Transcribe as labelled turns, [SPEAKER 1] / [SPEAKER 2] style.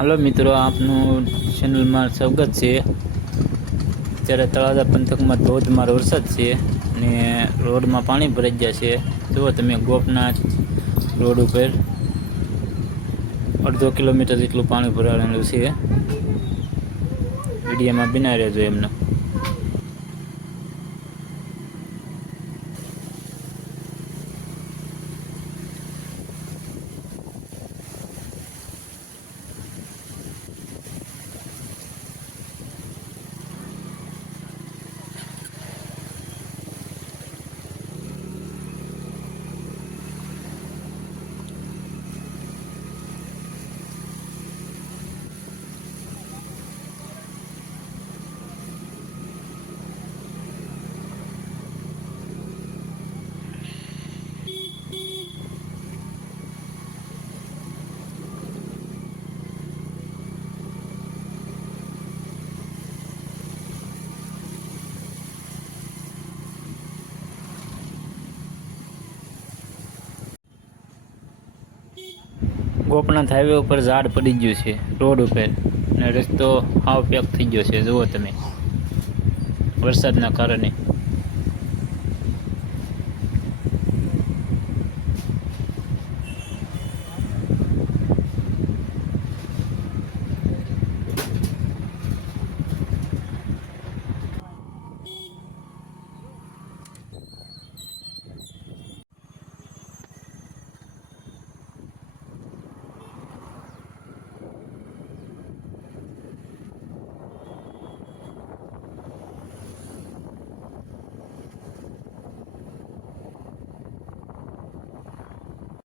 [SPEAKER 1] Hello મિત્રો, આપનું ચેનલમાં સ્વાગત છે. અત્યારે તળાજા પંથકમાં ધોધમાર વરસાદ છે અને રોડમાં પાણી ભરાઈ ગયા છે. જુઓ તમે ગોપનાથ રોડ ઉપર અડધો કિલોમીટર જેટલું પાણી ભરાયેલું છે. વિડીયામાં બિના રહેજો એમને. ગોપનાથ હાઈવે ઉપર ઝાડ પડી ગયું છે, રોડ ઉપર. અને રસ્તો હાવ પેક થઈ ગયો છે, જુઓ તમે. વરસાદના કારણે.